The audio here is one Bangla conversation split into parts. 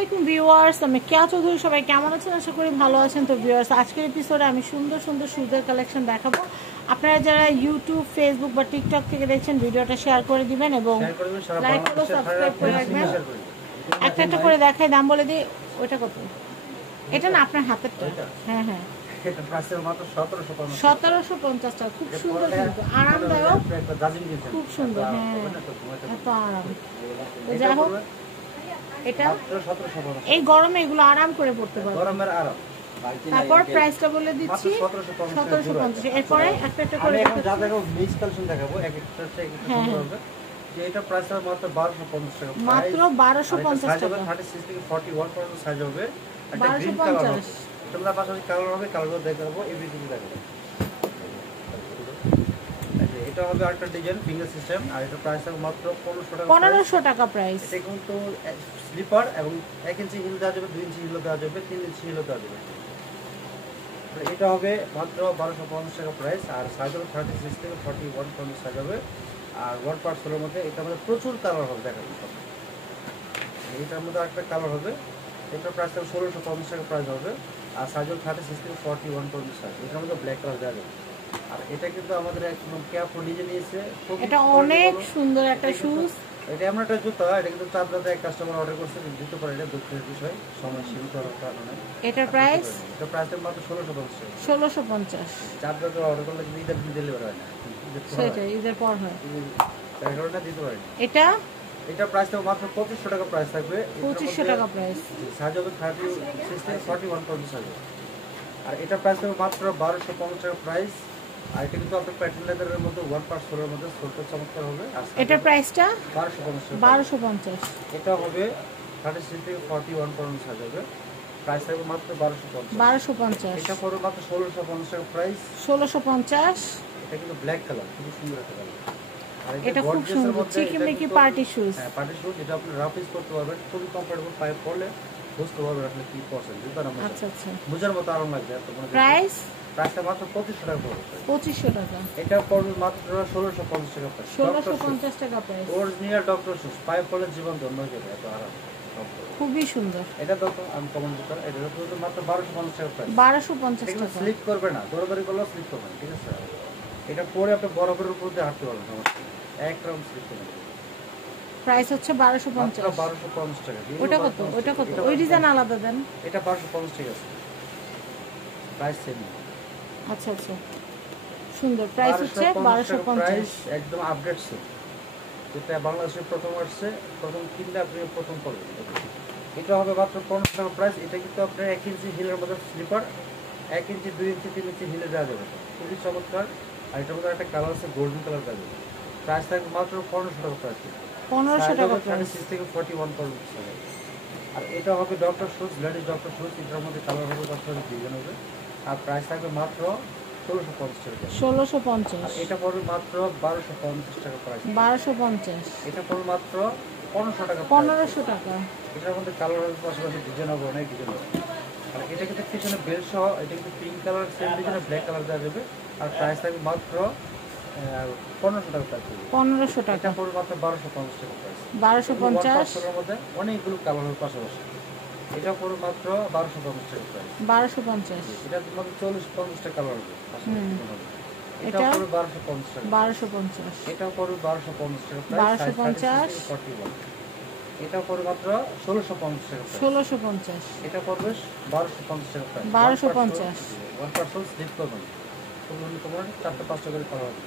আলাইকুম ভিউয়ার্স, আমি কেয়া চৌধুরী। সবাই কেমন আছেন? আশা করি ভালো আছেন। তো ভিউয়ার্স, আজকের এপিসোডে আমি সুন্দর সুন্দর শুজের কালেকশন দেখাবো। আপনারা যারা ইউটিউব, ফেসবুক বা টিকটক থেকে দেখছেন, ভিডিওটা শেয়ার করে দিবেন এবং লাইক করো, সাবস্ক্রাইব করে রাখবেন। একটা একটা করে দেখাই, দাম বলে দিই। ওইটা কত? এটা না আপনার হাতেরটা? হ্যাঁ হ্যাঁ, 1750 টাকা। খুব সুন্দর কিন্তু আরামদায়ক, খুব সুন্দর। হ্যাঁ, এত আরাম। যাই হোক, এটা এই গরমে এগুলো আরাম করে পড়তে পারবে। গরমের আরাম। তারপর প্রাইসটা বলে দিচ্ছি 1750। এরপরে একটা একটা করে যা দেখাবো মিক্স কালেকশন দেখাবো, এক একটা হচ্ছে এক একটা সুন্দর হবে। যে এটা প্রাইস মাত্র 1250 টাকা, মাত্র 1250 টাকা। 36 থেকে 41 পর্যন্ত সাইজ হবে। একটা গ্রিন কালার হবে, তোমরা পাশাপাশি কালার হবে, কালারগুলো দেখাবো, এভরিথিং দেখাবো। এটা হবে আরেকটা ডিজাইন ফিঙ্গার সিস্টেম, আর এটা প্রাইস হবে মাত্র 1500 টাকা। 1500 টাকা প্রাইস। এটা কিন্তু স্লিপার এবং 1 ইঞ্চি হিল দেওয়া যাবে, 2 ইঞ্চি হিল দেওয়া যাবে, 3 ইঞ্চি হিল দেওয়া যাবে। এটা হবে মাত্র 1250 টাকা প্রাইস। আর সাইজ হবে 36 থেকে 41 পর্যন্ত সাইজ হবে। আর 1 এর মধ্যে এটার মধ্যে প্রচুর কালার হবে, দেখাবো সব। এটার মধ্যে আরেকটা কালার হবে, এটার প্রাইস হবে 1650 টাকা প্রাইস হবে। আর সাইজ হবে 36 থেকে 41 পর্যন্ত সাইজ। এটার মধ্যে ব্ল্যাক কালার দেওয়া যাবে। আর এটা কিন্তু আমাদের একদম কেয়ারফুল ডিজাইন নিয়েছে, এটা অনেক সুন্দর একটা শুজ। এটা এমন একটা জুতা, এটা কিন্তু চাঁদরাতে এক কাস্টমার অর্ডার করছে, দিতে পারে। এটা দুঃখের বিষয়, সময় সীমিত হওয়ার কারণে। এটার প্রাইস এটা প্রাইস মাত্র 1650। 1650। চাঁদরাতে অর্ডার করলে কিন্তু ঈদের দিন ডেলিভারি হয় না, সেটা ঈদের পর হয়, তাই কারণে দিতে পারে। এটা প্রাইস তো মাত্র 2500 টাকা প্রাইস থাকবে। 2500 টাকা প্রাইস। সাইজ হবে 36 থেকে 41 পর্যন্ত সাইজ। আর এটা প্রাইস হবে মাত্র 1250 টাকা প্রাইস। আর এটা কিন্তু আপনার প্যাটার্ন লেদারের মধ্যে 1 সোলের মধ্যে সোলটা চমৎকার হবে। আর এটার প্রাইসটা 1250। এটা হবে 36 থেকে 41 পর্যন্ত সাইজ হবে। প্রাইস থাকবে মাত্র 1250। এটা পড়বে মাত্র 1650 টাকা প্রাইস। 1650। এটা কিন্তু ব্ল্যাক কালার, খুব সুন্দর একটা কালার। আর এটা খুব সুন্দর চিকমিকি পার্টি শুজ। হ্যাঁ, পার্টি শুজ। এটা আপনি রাফ ইউজ করতে পারবেন, খুবই কমফোর্টেবল। পায়ে পরলে বুঝতে পারবেন আপনি কি পরছেন, জুতার মতো। আচ্ছা আচ্ছা, বুঝার মতো আরাম লাগবে। প্রাইস প্রাইসটা মাত্র 2500 টাকা পড়বে। 2500 টাকা। এটা পড়বে মাত্র 1650 টাকা প্রাইস। 1650 টাকা প্রাইস। অরিজিনাল ডক্টর শুজ, পায়ে পরলে জীবন ধন্য হয়ে যাবে, এত আরাম, খুবই সুন্দর। এটা দেখো আমি কমন জুতা, এটা মাত্র 1250 টাকা প্রাইস। 1250 টাকা। স্লিপ করবে না, দৌড়াদৌড়ি করলেও স্লিপ করবে না, ঠিক আছে? এটা পরে আপনি বরফের উপর দিয়ে হাঁটতে পারবেন, সমস্যা নেই, এক রাউন্ড স্লিপ করবে। প্রাইস হচ্ছে 1250। 1250 টাকা। ওটা কত? ওটা কত? ওই ডিজাইন আলাদা দেন। এটা 1250 টাকা আছে, প্রাইস সেম। আচ্ছা আচ্ছা, সুন্দর। প্রাইস হচ্ছে 1250। একদম আপডেট সেল, যেটা বাংলাদেশে প্রথম আসছে, প্রথম কিনলে আপনি প্রথম করবেন। এটা হবে মাত্র 1500 টাকা প্রাইস। এটা কিন্তু আপনার 1 ইঞ্চি হিলের মধ্যে স্লিপার, 1 ইঞ্চি, 2 ইঞ্চি, 3 ইঞ্চি হিলে দেওয়া যাবে, খুবই চমৎকার। আর এটার মধ্যে একটা কালার আছে, গোল্ডেন কালার দেওয়া যাবে। প্রাইস থাকবে মাত্র 1500 টাকা প্রাইস। 1500 টাকা প্রাইস। 36 থেকে 41 পর্যন্ত হবে। আর এটা হবে doctor shoes, ladies doctor shoes. এটার মধ্যে কালার হবে, পাঁচটা ডিজাইন হবে। আর প্রাইস থাকবে মাত্র 1650 টাকা। 1650। এটা পড়বে মাত্র 1250 টাকা প্রাইস। 1250। এটা পড়বে মাত্র 1500 টাকা। 1500 টাকা। এটার মধ্যে কালার হবে, পাশাপাশি ডিজাইন হবে, অনেক ডিজাইন হবে। আর এটা কিন্তু পিছনে বেল্ট সহ, এটা কিন্তু পিঙ্ক কালার, সেম ডিজাইনে ব্ল্যাক কালার দেওয়া যাবে। আর প্রাইস থাকবে মাত্র 1500 টাকা প্রাইস। 1500 টাকা। এটা পড়বে মাত্র 1250 টাকা প্রাইস। 1250 এর মধ্যে অনেকগুলো কালার হবে পাশাপাশি। এটা পড়বে মাত্র 1250 টাকা প্রাইস। 1250। এটার মধ্যে 40-50 টাকা কালার হবে। এটা পড়বে 1250 টাকা। 1250। এটা পড়বে 1250 টাকা প্রাইস। 1250। 41। এটা পড়বে মাত্র 1650 টাকা প্রাইস। 1650। এটা পড়বে 1250 টাকা প্রাইস। 1250। 1% স্লিপ করবেন, তোমার 4-5টা করে কালার হবে।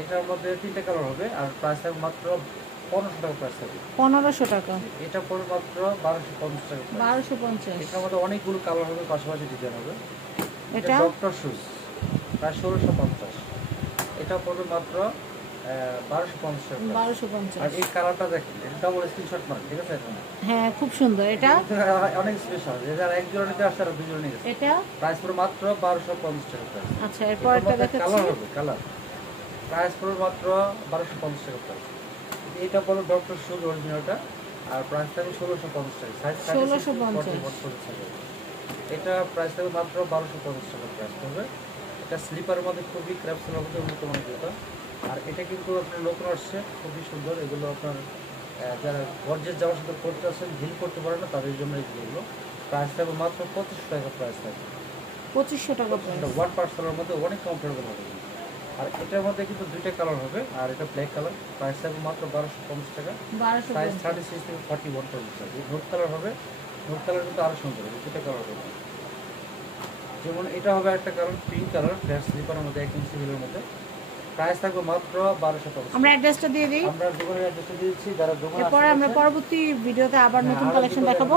এটার মধ্যে 3টে কালার হবে। আর প্রাইস থাকবে মাত্র 1500 টাকা প্রাইস থাকবে। 1500 টাকা। এটা পড়বে মাত্র 1250 টাকা। 1250। এটার মধ্যে অনেকগুলো কালার হবে, পাশাপাশি ডিজাইন হবে। এটা ডক্টর শুজ, প্রায় 1650। এটা পড়বে মাত্র 1250 টাকা। 1250। আর এই কালারটা দেখেন, এটা ডাবল স্ক্রিনশট মারেন, ঠিক আছে? এখন হ্যাঁ, খুব সুন্দর। এটা অনেক স্পেশাল, যেটা এক জোড়া নিতে আসছে আর 2 জোড়া নিয়ে গেছে। এটা প্রাইস পড়বে মাত্র 1250 টাকা প্রাইস। আচ্ছা, এরপর একটা দেখাচ্ছি। কালার হবে, কালার। প্রাইস পড়বে মাত্র 1250 টাকা প্রাইস। এটা পড়বে ডক্টর শুজ অরিজিনালটা। আর প্রাইস থাকবে 1650 টাকা। সাইজ 1650। এটা প্রাইস থাকবে মাত্র 1250 টাকা প্রাইস পড়বে। এটা স্লিপারের মধ্যে খুবই ক্র্যাপসের মধ্যে উন্নত মানের জুতা। আর এটা কিন্তু আপনার লোক আসছে, খুবই সুন্দর। এগুলো আপনার যারা গর্জেস জামার সাথে করতে আসেন হিল করতে পারে না তাদের জন্য এই যেগুলো প্রাইস থাকবে মাত্র 2500 টাকা প্রাইস থাকবে। 2500 টাকা প্রাইস। ওয়ান পার্সেলের মধ্যে অনেক কমফোর্টেবল হবে। আর এটার মধ্যে কিন্তু দুইটা কালার হবে, আর এটা ব্ল্যাক কালার। প্রাইস থাকবে মাত্র 1250 টাকা। সাইজ 36 থেকে 41 পর্যন্ত। নোট কালার হবে, নোট কালার কিন্তু আরো সুন্দর হবে, দুইটা কালার হবে। যেমন এটা হবে একটা কালার পিঙ্ক কালার, ফ্ল্যাট স্লিপারের মধ্যে 1 ইঞ্চি হিলের মধ্যে। প্রাইস থাকবে মাত্র 1250। আমরা অ্যাড্রেসটা দিয়ে দিই। আমরা দোকানের অ্যাড্রেসটা দিয়েছি, যারা দোকানে এরপরে আমরা পরবর্তী ভিডিওতে আবার নতুন কালেকশন দেখাবো।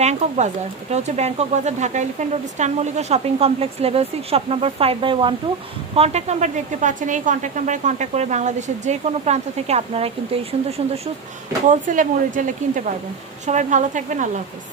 ব্যাংকক বাজার, এটা হচ্ছে Bangkok Bazar, Dhaka elephant road, eastern Mallika shopping complex, level 6, shop number 5/12। Contact number দেখতে পাচ্ছেন, এই কন্ট্যাক্ট নাম্বারে কন্ট্যাক্ট করে বাংলাদেশের যে কোনো প্রান্ত থেকে আপনারা কিন্তু এই সুন্দর সুন্দর শুজ হোলসেল এবং রিটেলে কিনতে পারবেন। সবাই ভালো থাকবেন, আল্লাহ হাফেজ।